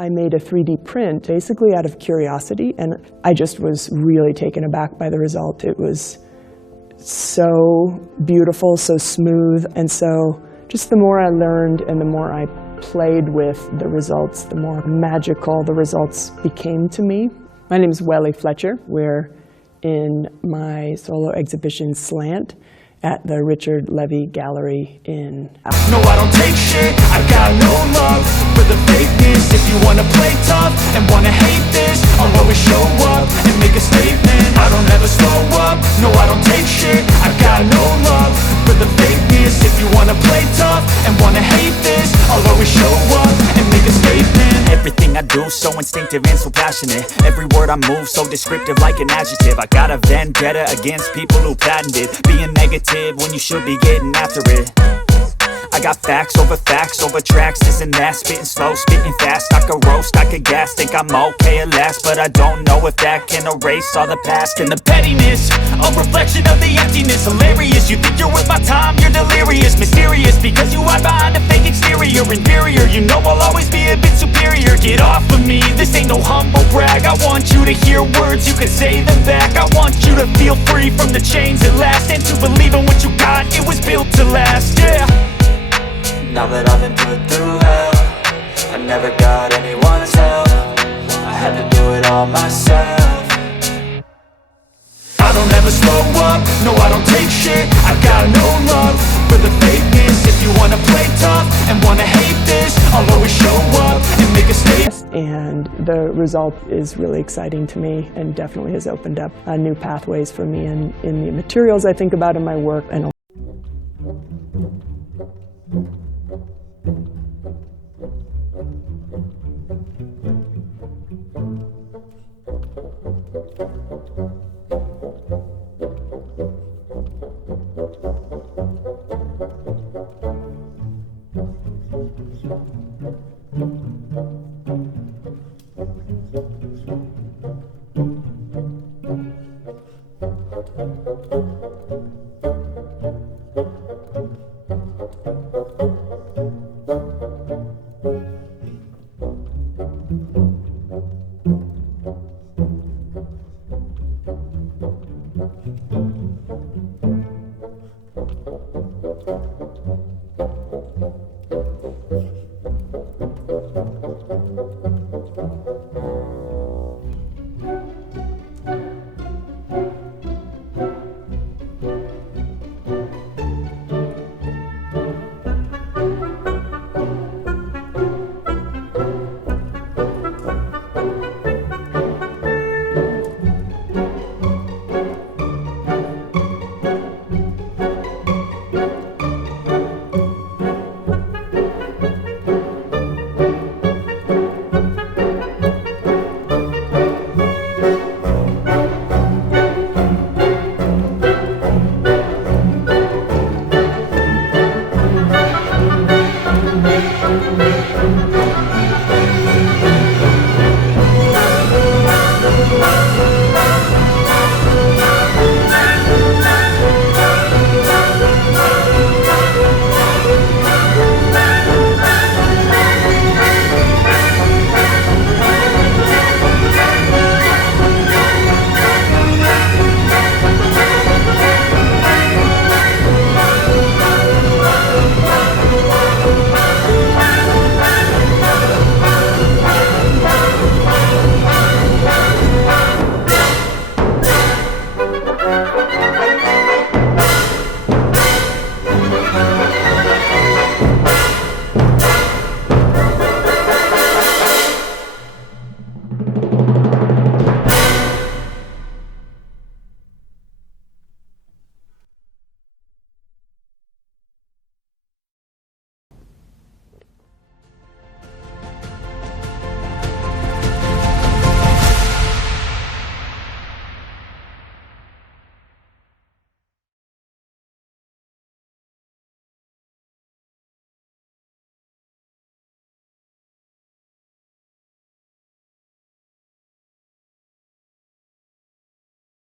I made a 3D print basically out of curiosity, and I just was really taken aback by the result. It was so beautiful, so smooth, and so just the more I learned and the more I played with the results, the more magical the results became to me. My name is Welly Fletcher. We're in my solo exhibition SLANT at the Richard Levy Gallery in No, I don't take shit, I got no love for the fakeness. If you wanna play tough and wanna hate this, I'll always show up and make a statement. I don't ever slow up, no, I don't take shit, I got no love for the fakeness. If you wanna play tough and wanna hate this, I'll always show up and make a statement. Everything I do so instinctive and so passionate. Every word I move so descriptive like an adjective. I got a vendetta against people who patented being negative when you should be getting after it. I got facts over tracks, this and that. Spitting slow, spitting fast. I could roast, I could gas. Think I'm okay at last, but I don't know if that can erase all the past. And the pettiness, a reflection of the emptiness. Hilarious, you think you're worth my time, you're delirious. Mysterious, because you hide behind a fake exterior. Inferior, you know I'll always be a bit superior. Get off of me, this ain't no humble brag. I want you to hear words, you can say them back. I want you to feel free from the chains at last, and to believe in what you got, it was built to last, yeah. Now that I've been put through hell, I never got anyone's help. I had to do it all myself. I don't ever slow up, no I don't take shit. I got no love for the fakeness. If you wanna play tough and wanna hate this, I'll always show up and make a statement. And the result is really exciting to me and definitely has opened up new pathways for me in the materials I think about in my work. And